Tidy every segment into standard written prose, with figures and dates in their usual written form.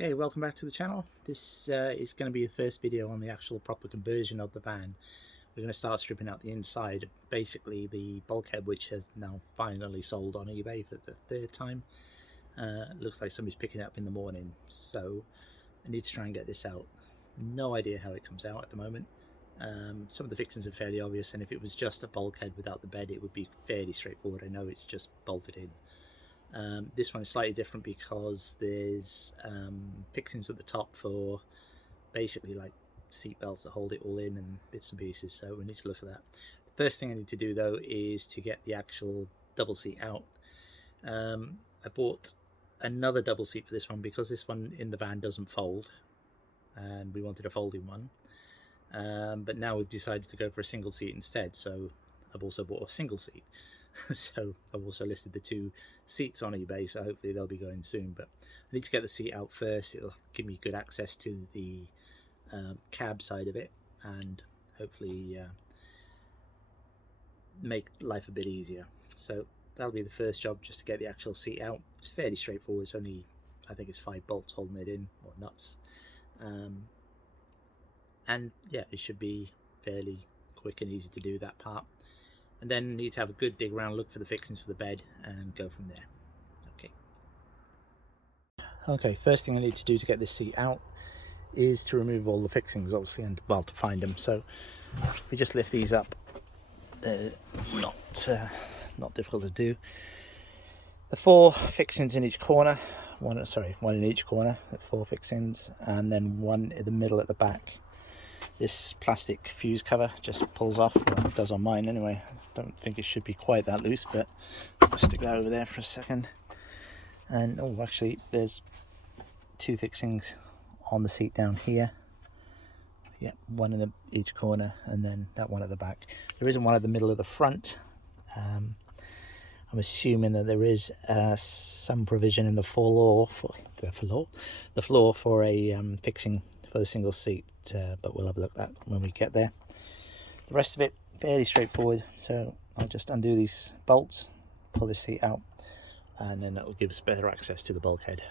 Okay, welcome back to the channel. This is going to be the first video on the actual proper conversion of the van. We're going to start stripping out the inside. Basically the bulkhead, which has now finally sold on eBay for the third time. Looks like somebody's picking it up in the morning, so I need to try and get this out. No idea how it comes out at the moment. Some of the fixings are fairly obvious, and if it was just a bulkhead without the bed it would be fairly straightforward. I know it's just bolted in. This one is slightly different because there's fixings at the top for basically like seat belts that hold it all in and bits and pieces, so we need to look at that. The first thing I need to do though is to get the actual double seat out. I bought another double seat for this one because this one in the van doesn't fold and we wanted a folding one, but now we've decided to go for a single seat instead, so I've also bought a single seat. So I've also listed the two seats on eBay, so hopefully they'll be going soon, but I need to get the seat out first. It'll give me good access to the cab side of it and hopefully make life a bit easier. So that'll be the first job, just to get the actual seat out. It's fairly straightforward. It's only, I think it's 5 bolts holding it in, or nuts, and yeah, it should be fairly quick and easy to do that part. And then need to have a good dig around, look for the fixings for the bed and go from there. Okay, first thing I need to do to get this seat out is to remove all the fixings, obviously, and well, to find them. So we just lift these up. They're not difficult to do. The 4 fixings in each corner, one in each corner, 4 fixings, and then one in the middle at the back. This plastic fuse cover just pulls off, well, it does on mine anyway. I don't think it should be quite that loose, but I'll stick that over there for a second. And oh, actually there's 2 fixings on the seat down here. Yep, one in each corner, and then that one at the back. There isn't one at the middle of the front. I'm assuming that there is some provision in the floor for a fixing for the single seat, but we'll have a look at that when we get there. The rest of it fairly straightforward, so I'll just undo these bolts, pull this seat out, and then that will give us better access to the bulkhead.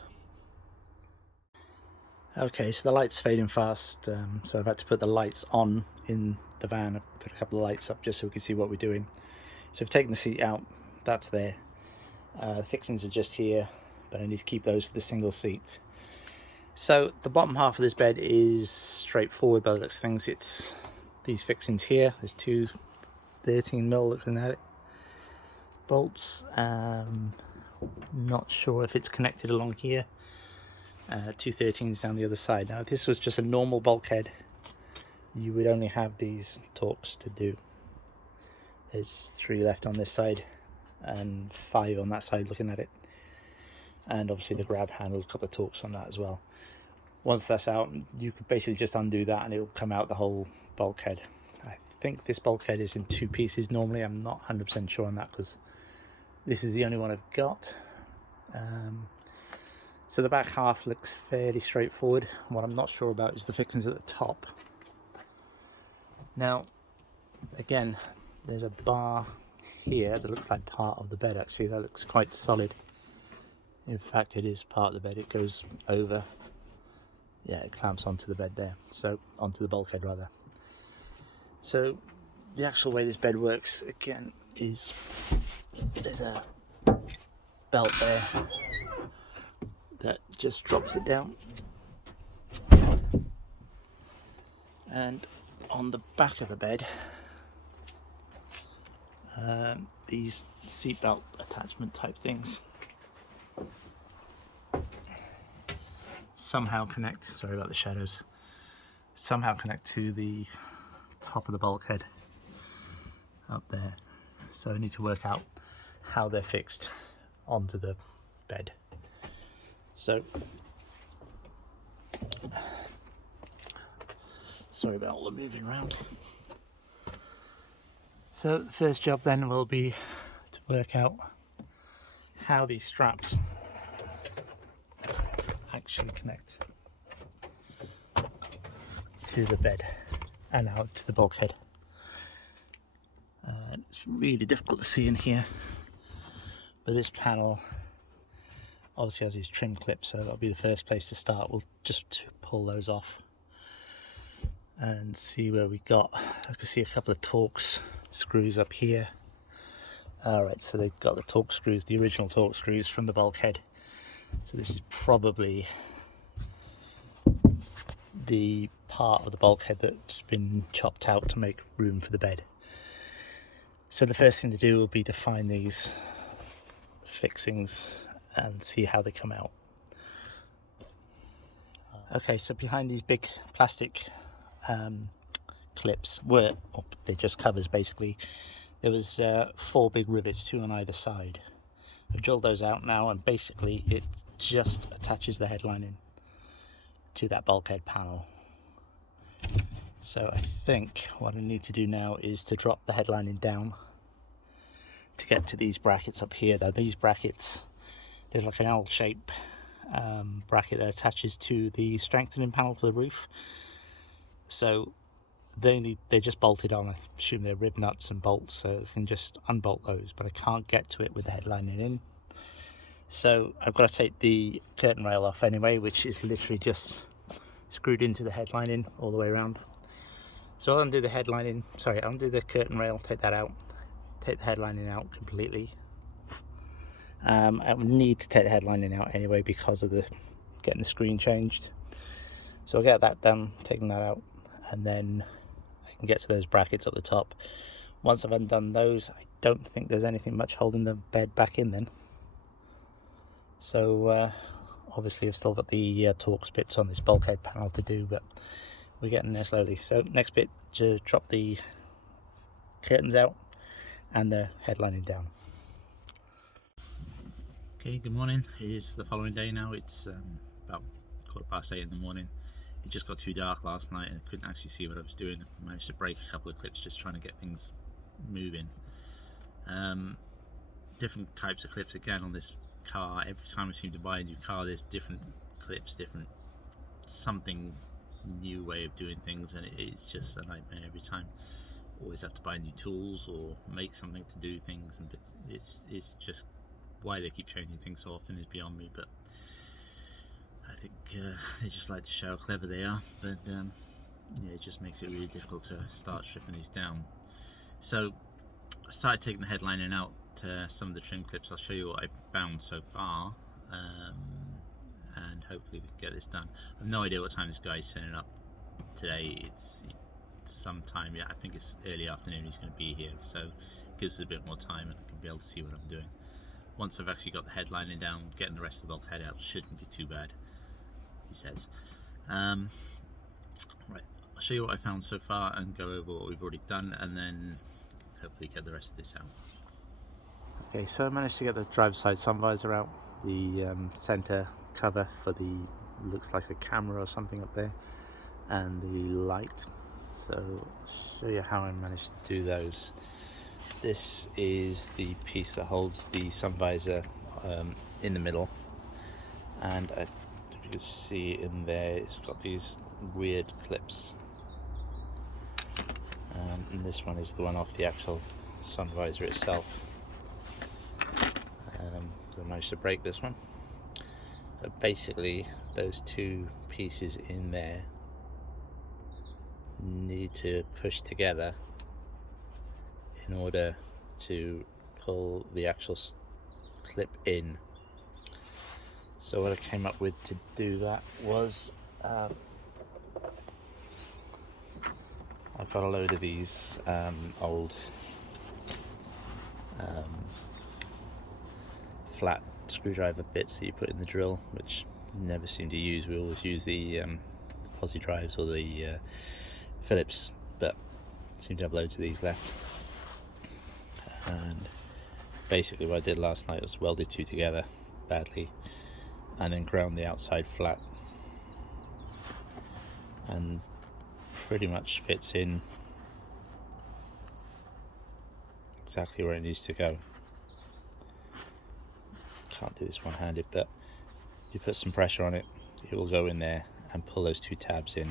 Okay, so the light's fading fast, so I've had to put the lights on in the van. I've put a couple of lights up just so we can see what we're doing. So we've taken the seat out, that's there. The fixings are just here, but I need to keep those for the single seat. So the bottom half of this bed is straightforward by the looks of things. It's these fixings here. There's 2 13mm, looking at it, bolts. Not sure if it's connected along here. 2 13s down the other side. Now if this was just a normal bulkhead, you would only have these torques to do. There's 3 left on this side and 5 on that side looking at it, and obviously the grab handle, a couple of torques on that as well. Once that's out, you could basically just undo that and it will come out the whole bulkhead. I think this bulkhead is in 2 pieces normally. I'm not 100% sure on that because this is the only one I've got. So the back half looks fairly straightforward. What I'm not sure about is the fixings at the top. Now, again, there's a bar here that looks like part of the bed. Actually, that looks quite solid. In fact, it is part of the bed. It goes over, yeah, it clamps onto the bed there, so onto the bulkhead rather. So the actual way this bed works again is there's a belt there that just drops it down, and on the back of the bed these seatbelt attachment type things somehow connect, sorry about the shadows, somehow connect to the top of the bulkhead up there. So I need to work out how they're fixed onto the bed. So sorry about all the moving around. So the first job then will be to work out how these straps actually connect to the bed and out to the bulkhead. It's really difficult to see in here, but this panel obviously has his trim clips, so that'll be the first place to start. We'll just pull those off and see where we got. I can see a couple of Torx screws up here. Alright, so they've got the Torx screws, the original Torx screws from the bulkhead. So this is probably the part of the bulkhead that's been chopped out to make room for the bed. So the first thing to do will be to find these fixings and see how they come out. Okay, so behind these big plastic clips they're just covers basically. There was 4 big rivets, 2 on either side. I've drilled those out now, and basically it just attaches the headline in to that bulkhead panel. So I think what I need to do now is to drop the headlining down to get to these brackets up here. Now these brackets, there's like an L-shape bracket that attaches to the strengthening panel for the roof. So they're just bolted on. I assume they're rib nuts and bolts, so I can just unbolt those, but I can't get to it with the headlining in. So I've got to take the curtain rail off anyway, which is literally just screwed into the headlining all the way around. So I'll undo the headlining, I'll undo the curtain rail, take that out, take the headlining out completely. I would need to take the headlining out anyway because of getting the screen changed. So I'll get that done, taking that out, and then I can get to those brackets up the top. Once I've undone those, I don't think there's anything much holding the bed back in then. So obviously I've still got the Torx bits on this bulkhead panel to do, but we're getting there slowly. So next bit, to drop the curtains out and the headlining down. Okay, good morning. It is the following day now. It's about 8:15 in the morning. It just got too dark last night and I couldn't actually see what I was doing. I managed to break a couple of clips just trying to get things moving. Different types of clips again on this car. Every time I seem to buy a new car, there's different clips, something new way of doing things, and it's just a nightmare every time. Always have to buy new tools or make something to do things, and it's just why they keep changing things so often is beyond me. But I think they just like to show how clever they are, but yeah, it just makes it really difficult to start stripping these down. So I started taking the headlining out, some of the trim clips. I'll show you what I've found so far, and hopefully we can get this done. I have no idea what time this guy's turning up today. It's sometime, yeah, I think it's early afternoon he's going to be here, so it gives us a bit more time and I can be able to see what I'm doing. Once I've actually got the headlining down, getting the rest of the bulkhead out shouldn't be too bad, he says. Right, I'll show you what I found so far and go over what we've already done, and then hopefully get the rest of this out. Okay, so I managed to get the driver's side sun visor out, the center cover for the, looks like a camera or something up there, and the light. So I'll show you how I managed to do those. This is the piece that holds the sun visor in the middle, and if you can see in there, it's got these weird clips, and this one is the one off the actual sun visor itself. So I managed to break this one, but basically those two pieces in there need to push together in order to pull the actual clip in. So what I came up with to do that was I've got a load of these old flat screwdriver bits that you put in the drill, which never seem to use. We always use the Aussie drives or the Phillips, but seem to have loads of these left. And basically what I did last night was welded two together badly and then ground the outside flat, and pretty much fits in exactly where it needs to go. Can't do this one-handed, but you put some pressure on it, it will go in there and pull those two tabs in.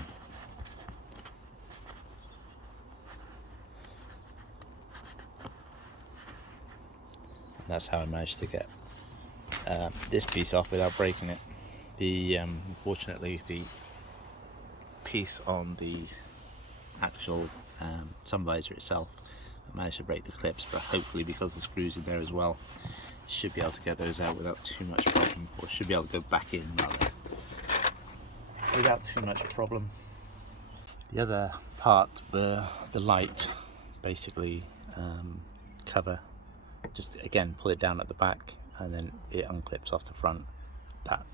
And that's how I managed to get this piece off without breaking it. Unfortunately, the piece on the actual sun visor itself, I managed to break the clips, but hopefully because the screws in there as well, should be able to get those out without too much problem, or should be able to go back in rather, without too much problem. The other part where the light basically cover, just again pull it down at the back and then it unclips off the front. That's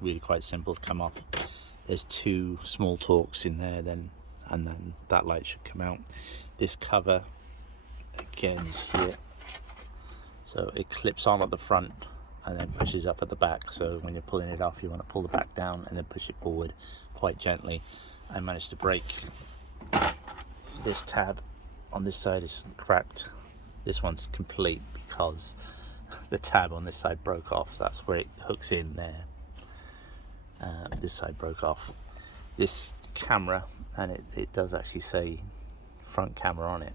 really quite simple to come off. There's two small torques in there then, and then that light should come out. This cover again is here, so it clips on at the front and then pushes up at the back. So when you're pulling it off, you want to pull the back down and then push it forward quite gently. I managed to break this tab on this side, is cracked. This one's complete because the tab on this side broke off. So that's where it hooks in there. This side broke off. This camera, and it does actually say front camera on it,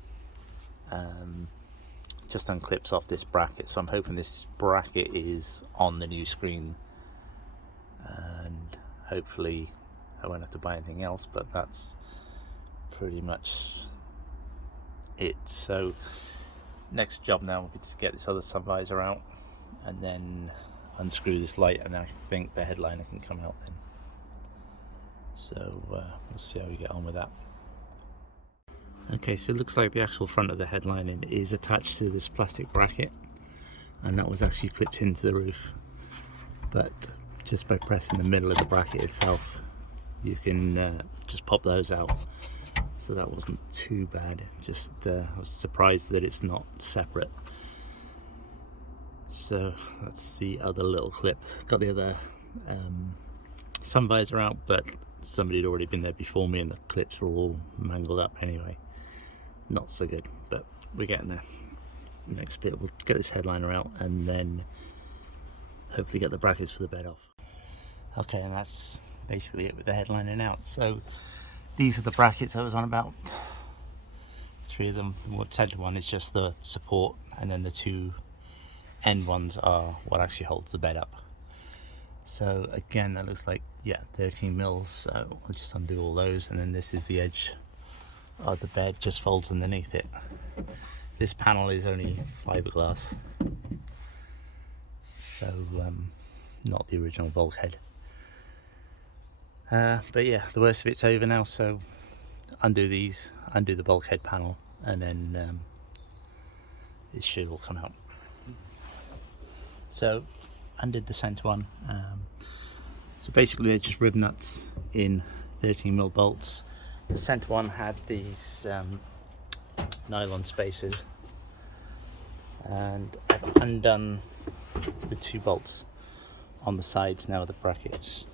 just unclips off this bracket. So I'm hoping this bracket is on the new screen, and hopefully I won't have to buy anything else, but that's pretty much it. So next job now will be to get this other sun visor out and then unscrew this light, and I think the headliner can come out then. So we'll see how we get on with that. Okay, so it looks like the actual front of the headlining is attached to this plastic bracket, and that was actually clipped into the roof, but just by pressing the middle of the bracket itself you can just pop those out. So that wasn't too bad. Just I was surprised that it's not separate. So that's the other little clip. Got the other sun visor out, but somebody had already been there before me and the clips were all mangled up anyway. Not so good, but we're getting there. Next bit, we'll get this headliner out and then hopefully get the brackets for the bed off. Okay, and that's basically it with the headlining out. So these are the brackets I was on about. 3 of them. The more centre one is just the support, and then the 2 end ones are what actually holds the bed up. So again, that looks like, yeah, 13 mils. So I'll just undo all those, and then this is the edge of the bed, just folds underneath it. This panel is only fiberglass, so not the original bulkhead. But yeah, the worst of it's over now, so undo these, undo the bulkhead panel, and then it should all come out. So undid the centre one. So basically they're just rib nuts in 13mm bolts. The centre one had these nylon spacers, and I've undone the 2 bolts on the sides now of the brackets.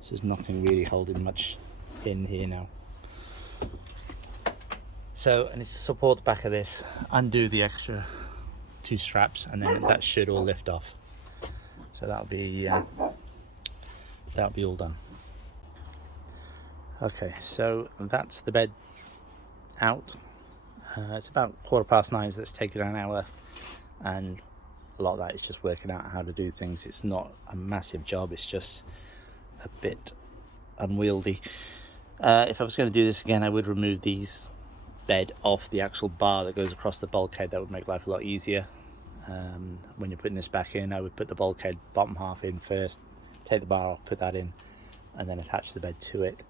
So there's nothing really holding much in here now. So I need to support the back of this, undo the extra 2 straps, and then that should all lift off. So that'll be all done. Okay, so that's the bed out. It's about 9:15, so it's taken an hour, and a lot of that is just working out how to do things. It's not a massive job, it's just a bit unwieldy. If I was going to do this again, I would remove these bed off the actual bar that goes across the bulkhead. That would make life a lot easier. When you're putting this back in, I would put the bulkhead bottom half in first, take the bar off, put that in, and then attach the bed to it.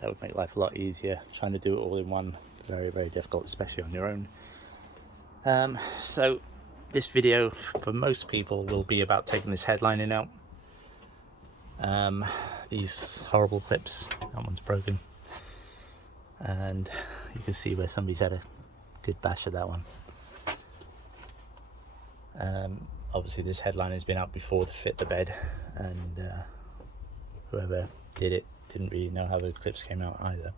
That would make life a lot easier. Trying to do it all in one, very, very difficult, especially on your own. So this video for most people will be about taking this headlining out. These horrible clips, that one's broken, and you can see where somebody's had a good bash at that one. Obviously this headliner has been out before to fit the bed, and whoever did it didn't really know how those clips came out either.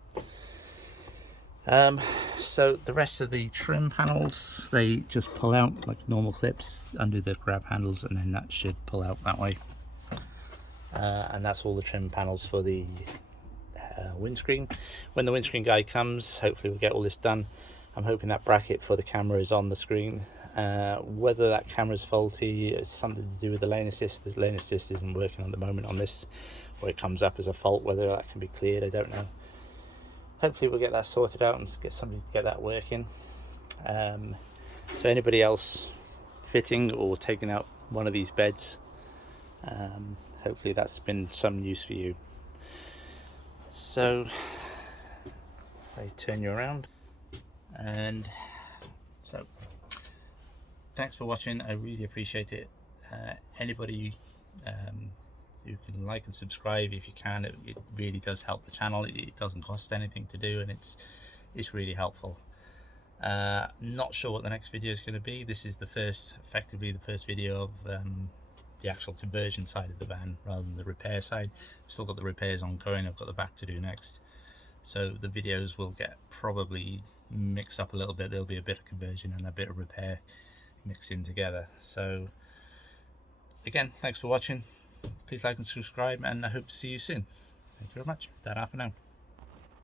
So the rest of the trim panels, they just pull out like normal clips, undo the grab handles, and then that should pull out that way. And that's all the trim panels for the windscreen. When the windscreen guy comes, hopefully we'll get all this done. I'm hoping that bracket for the camera is on the screen, Whether that camera's faulty, it's something to do with the lane assist. The lane assist isn't working at the moment on this, or it comes up as a fault. Whether that can be cleared, I don't know. Hopefully we'll get that sorted out and get somebody to get that working. So anybody else fitting or taking out one of these beds, hopefully that's been some use for you. So I turn you around, and so thanks for watching. I really appreciate it. Anybody who can like and subscribe if you can, it really does help the channel. It doesn't cost anything to do, and it's really helpful. Not sure what the next video is going to be. This is effectively the first video of the actual conversion side of the van rather than the repair side. I've still got the repairs ongoing. I've got the back to do next, so the videos will get probably mixed up a little bit. There'll be a bit of conversion and a bit of repair mixed in together. So again, thanks for watching. Please like and subscribe, and I hope to see you soon. Thank you very much. Ta-ra for now.